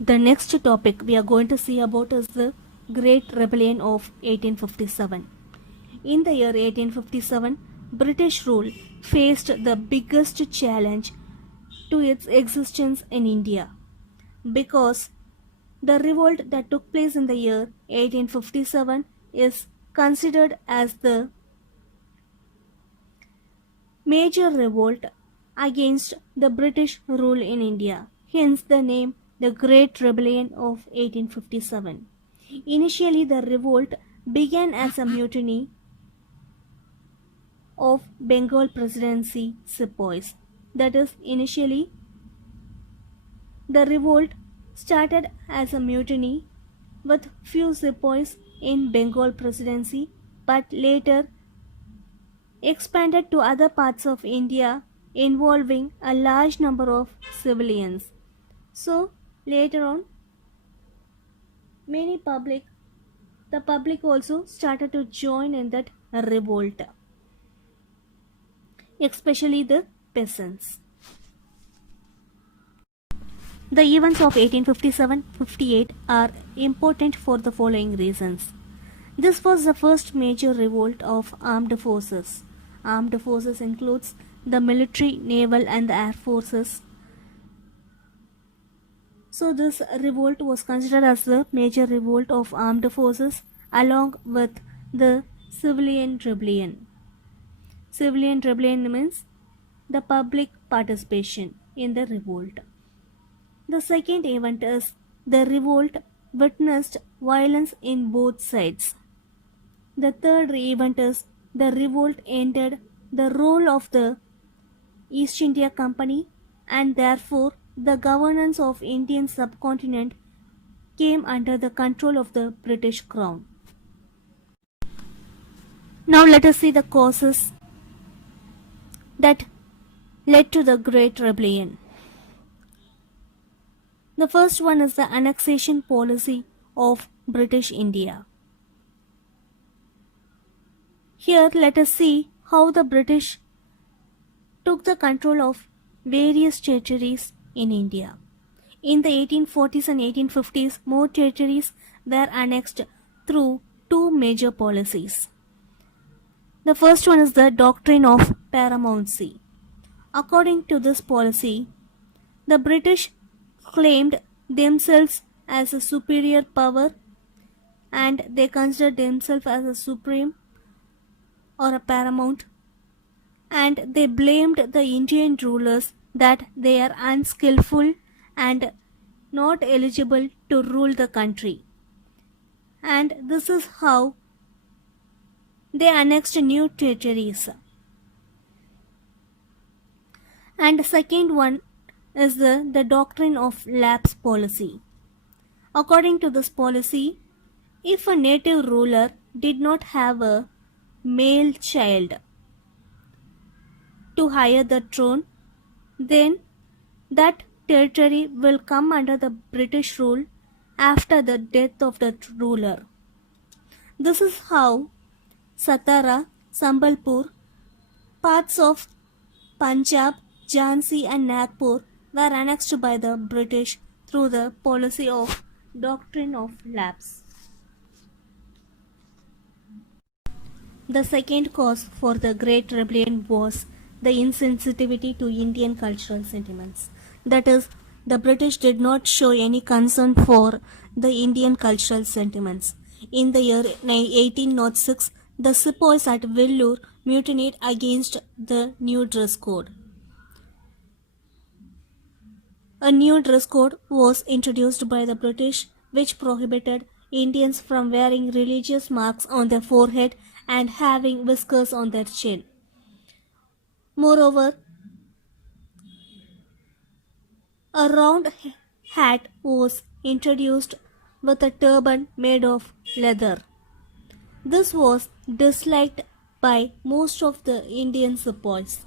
The next topic we are going to see about is the Great Rebellion of 1857. In the year 1857, British rule faced the biggest challenge to its existence in India because the revolt that took place in the year 1857 is considered as the major revolt against the British rule in India, hence the name the Great Rebellion of 1857. Initially, the revolt began as a mutiny of Bengal Presidency sepoys. That is, initially, the revolt started as a mutiny with few sepoys in Bengal Presidency, but later expanded to other parts of India involving a large number of civilians. So later on the public also started to join in that revolt, especially the peasants. The events of 1857-58 are important for the following reasons. This was the first major revolt of armed forces. Armed forces includes the military, naval and the air forces. So this revolt was considered as the major revolt of armed forces along with the civilian rebellion. Civilian rebellion means the public participation in the revolt. The second event is the revolt witnessed violence in both sides. The third event is the revolt ended the role of the East India Company and therefore the governance of Indian subcontinent came under the control of the British Crown. Now let us see the causes that led to the Great Rebellion. The first one is the annexation policy of British India. Here let us see how the British took the control of various territories in India. In the 1840s and 1850s, more territories were annexed through two major policies. The first one is the doctrine of paramountcy. According to this policy, the British claimed themselves as a superior power and they considered themselves as a supreme or a paramount, and they blamed the Indian rulers that they are unskillful and not eligible to rule the country. And this is how they annexed new territories. And the second one is the doctrine of lapse policy. According to this policy, if a native ruler did not have a male child to hire the throne, then that territory will come under the British rule after the death of the ruler. This is how Satara, Sambalpur, parts of Punjab, Jhansi and Nagpur were annexed by the British through the policy of doctrine of lapse. The second cause for the Great Rebellion was the insensitivity to Indian cultural sentiments. That is, the British did not show any concern for the Indian cultural sentiments. In the year 1806, the sepoys at Vellore mutinied against the new dress code. A new dress code was introduced by the British which prohibited Indians from wearing religious marks on their forehead and having whiskers on their chin. Moreover, a round hat was introduced with a turban made of leather. This was disliked by most of the Indian sepoys.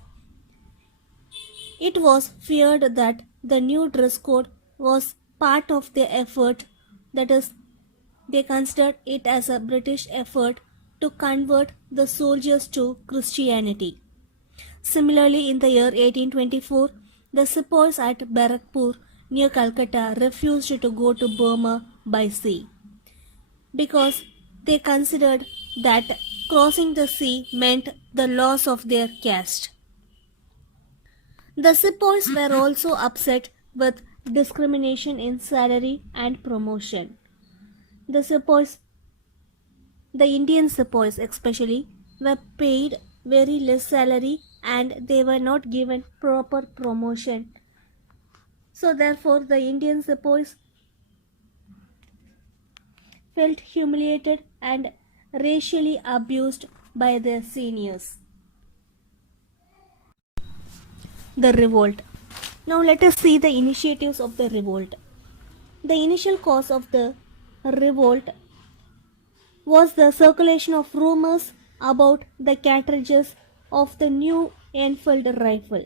It was feared that the new dress code was part of their effort, that is, they considered it as a British effort to convert the soldiers to Christianity. Similarly, in the year 1824, the sepoys at Barakpur near Calcutta refused to go to Burma by sea because they considered that crossing the sea meant the loss of their caste. The sepoys were also upset with discrimination in salary and promotion. The sepoys, the Indian sepoys especially, were paid very less salary and they were not given proper promotion. So therefore the Indian sepoys felt humiliated and racially abused by their seniors. The revolt. Now let us see the initiatives of the revolt. The initial cause of the revolt was the circulation of rumors about the cartridges of the new Enfield rifle.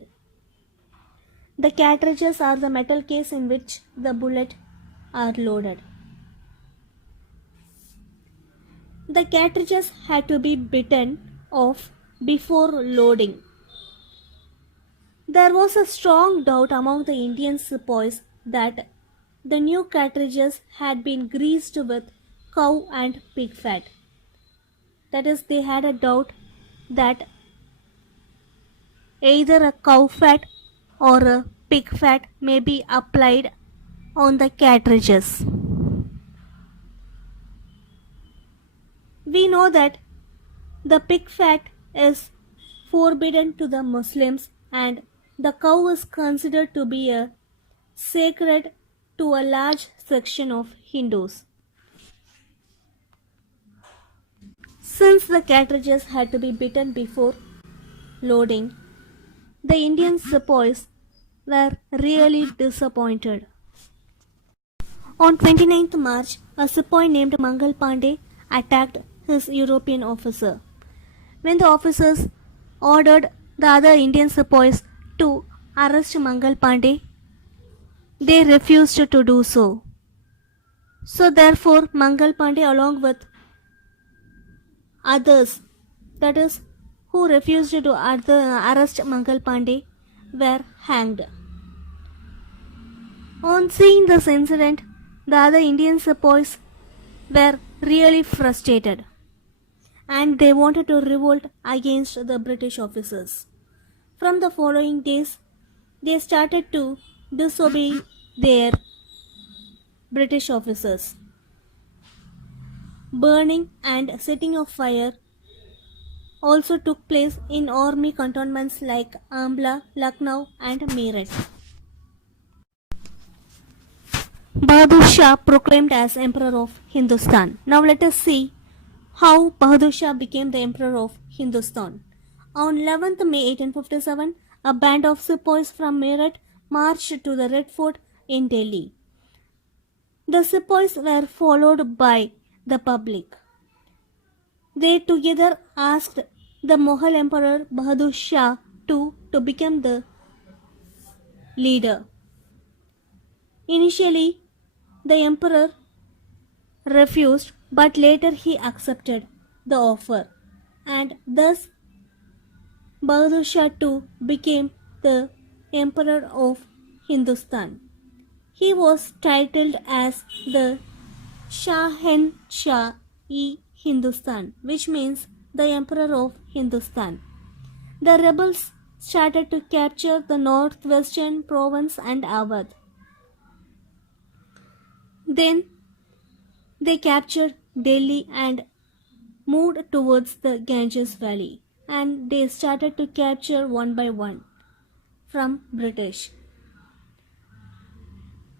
The cartridges are the metal case in which the bullets are loaded. The cartridges had to be bitten off before loading. There was a strong doubt among the Indian sepoys that the new cartridges had been greased with cow and pig fat. That is, they had a doubt that either a cow fat or a pig fat may be applied on the cartridges. We know that the pig fat is forbidden to the Muslims and the cow is considered to be a sacred to a large section of Hindus. Since the cartridges had to be bitten before loading, the Indian sepoys were really disappointed. On 29th March, a sepoy named Mangal Pandey attacked his European officer. When the officers ordered the other Indian sepoys to arrest Mangal Pandey, they refused to do so. So therefore, Mangal Pandey along with others, that is, who refused to arrest Mangal Pandey, were hanged. On seeing this incident, the other Indian sepoys were really frustrated and they wanted to revolt against the British officers. From the following days, they started to disobey their British officers. Burning and setting of fire also took place in army cantonments like Ambla, Lucknow and Meerut. Bahadur Shah proclaimed as Emperor of Hindustan. Now let us see how Bahadur Shah became the Emperor of Hindustan. On 11th May 1857, a band of sepoys from Meerut marched to the Red Fort in Delhi. The sepoys were followed by the public. They together asked the Mughal Emperor Bahadur Shah to become the leader. Initially, the emperor refused, but later he accepted the offer, and thus Bahadur Shah too became the Emperor of Hindustan. He was titled as the Shahenshah-e Hindustan, which means the Emperor of Hindustan. The rebels started to capture the northwestern province and Awadh. Then they captured Delhi and moved towards the Ganges Valley, and they started to capture one by one from British.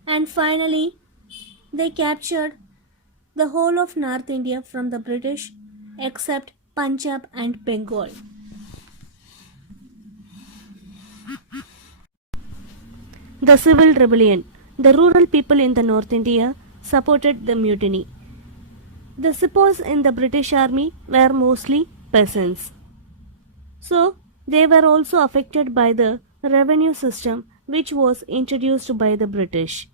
And finally, they captured the whole of North India from the British except Punjab and Bengal. The civil rebellion. The rural people in the North India supported the mutiny. The sepoys in the British army were mostly peasants. So, they were also affected by the revenue system which was introduced by the British.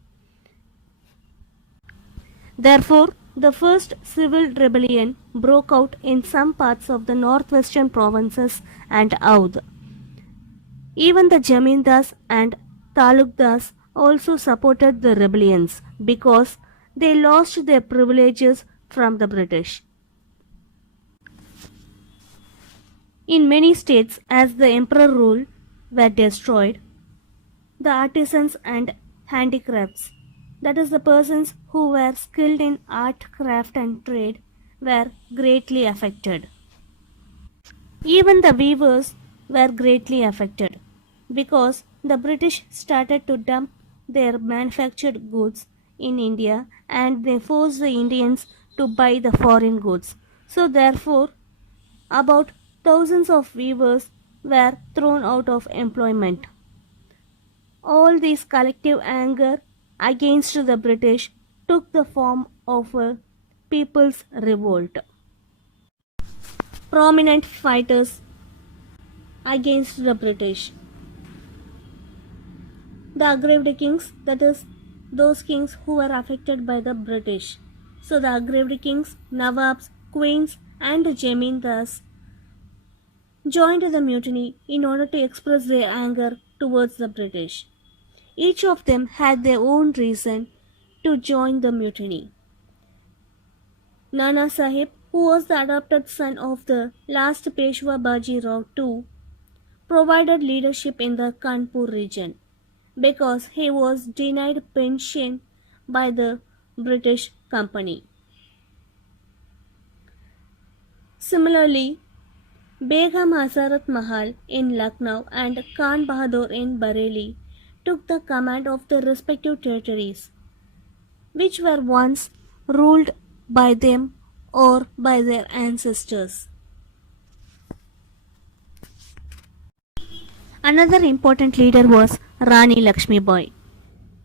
Therefore, the first civil rebellion broke out in some parts of the northwestern provinces and Oudh. Even the Jamindars and Talukdars also supported the rebellions because they lost their privileges from the British. In many states, as the emperor rule were destroyed, the artisans and handicrafts, that is, the persons who were skilled in art, craft, and trade, were greatly affected. Even the weavers were greatly affected because the British started to dump their manufactured goods in India and they forced the Indians to buy the foreign goods. So, therefore, about thousands of weavers were thrown out of employment. All this collective anger against the British took the form of a people's revolt. Prominent fighters against the British. The aggrieved kings, that is, those kings who were affected by the British. So the aggrieved kings, Nawabs, queens, and Jamindars joined the mutiny in order to express their anger towards the British. Each of them had their own reason to join the mutiny. Nana Sahib, who was the adopted son of the last Peshwa Baji Rao II, provided leadership in the Kanpur region because he was denied pension by the British Company. Similarly, Begum Hasarat Mahal in Lucknow and Khan Bahadur in Bareilly took the command of the respective territories, which were once ruled by them or by their ancestors. Another important leader was Rani Lakshmi Bai.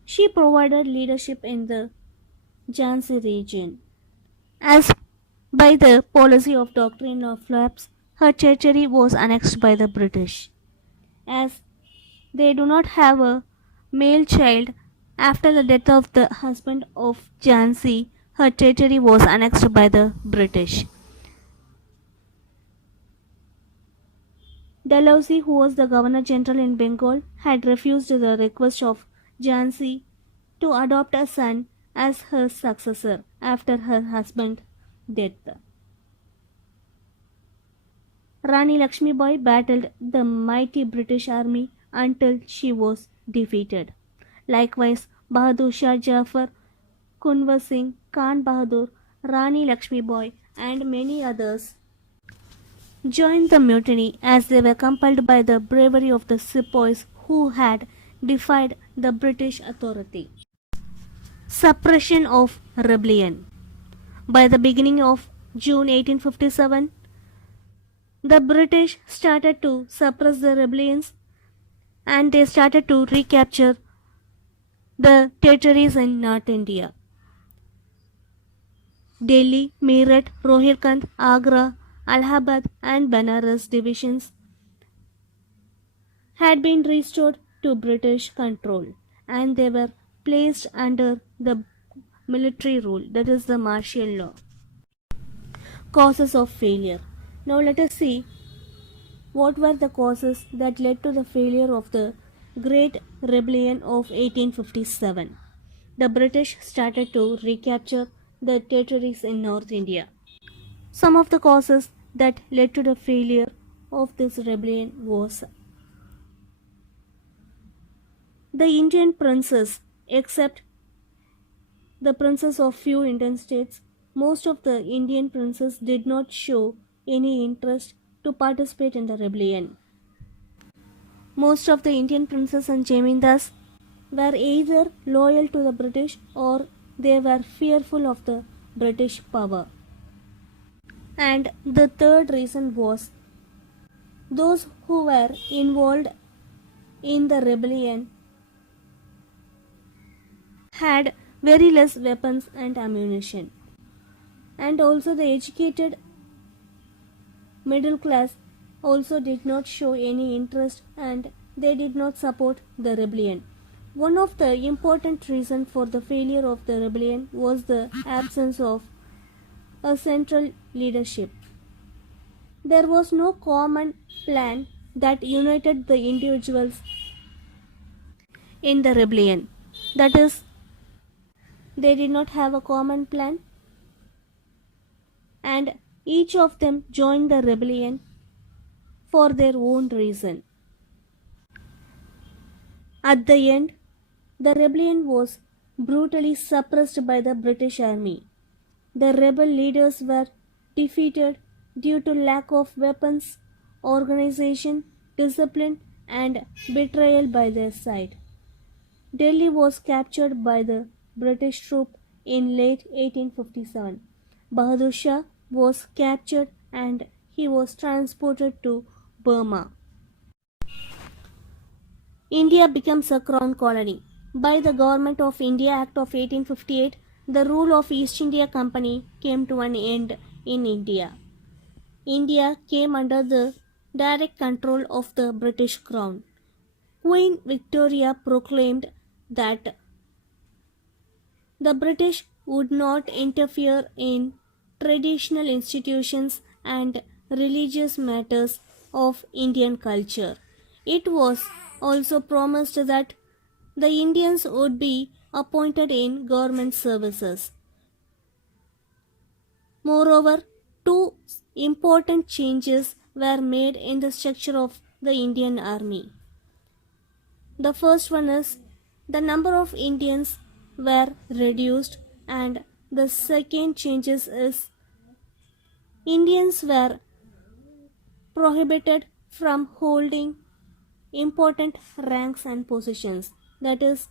She provided leadership in the Jhansi region. As by the policy of doctrine of lapse, her territory was annexed by the British. As they do not have a male child after the death of the husband of Jhansi, her territory was annexed by the British. Dalhousie, who was the Governor General in Bengal, had refused the request of Jhansi to adopt a son as her successor after her husband's death. Rani Lakshmi Bai battled the mighty British army until she was defeated. Likewise, Bahadur Shah Jafar, Kunwar Singh, Khan Bahadur, Rani Lakshmi Bai, and many others joined the mutiny as they were compelled by the bravery of the sepoys who had defied the British authority. Suppression of rebellion. By the beginning of June 1857, the British started to suppress the rebellions and they started to recapture the territories in North India. Delhi, Meerut, Rohilkhand, Agra, Allahabad, and Banaras divisions had been restored to British control and they were placed under the military rule, that is, the martial law. Causes of failure. Now let us see what were the causes that led to the failure of the Great Rebellion of 1857. The British started to recapture the territories in North India. Some of the causes that led to the failure of this rebellion was the Indian princes, except the princes of few Indian states, most of the Indian princes did not show any interest to participate in the rebellion. Most of the Indian princes and Jamindars were either loyal to the British or they were fearful of the British power. And the third reason was those who were involved in the rebellion had very less weapons and ammunition. And also the educated middle class also did not show any interest and they did not support the rebellion. One of the important reasons for the failure of the rebellion was the absence of a central leadership. There was no common plan that united the individuals in the rebellion. That is, they did not have a common plan, and each of them joined the rebellion for their own reason. At the end, the rebellion was brutally suppressed by the British Army. The rebel leaders were defeated due to lack of weapons, organization, discipline, and betrayal by their side. Delhi was captured by the British troops in late 1857. Bahadur Shah was captured and he was transported to Burma. India becomes a crown colony. By the Government of India Act of 1858, the rule of East India Company came to an end in India. India came under the direct control of the British Crown. Queen Victoria proclaimed that the British would not interfere in traditional institutions and religious matters of Indian culture. It was also promised that the Indians would be appointed in government services. Moreover, two important changes were made in the structure of the Indian Army. The first one is the number of Indians were reduced, and the second changes is Indians were prohibited from holding important ranks and positions. That is,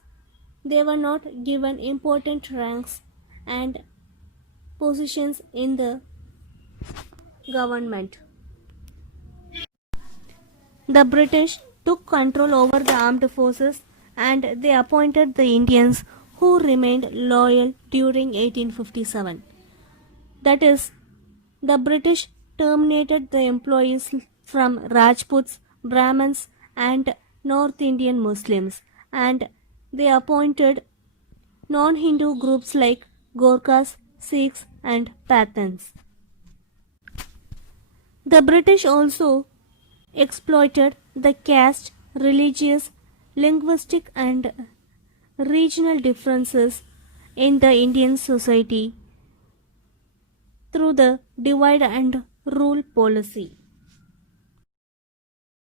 they were not given important ranks and positions in the government. The British took control over the armed forces and they appointed the Indians who remained loyal during 1857. That is, the British terminated the employees from Rajputs, Brahmins, and North Indian Muslims, and they appointed non-Hindu groups like Gorkhas, Sikhs, and Pathans. The British also exploited the caste, religious, linguistic, and regional differences in the Indian society through the divide and rule policy.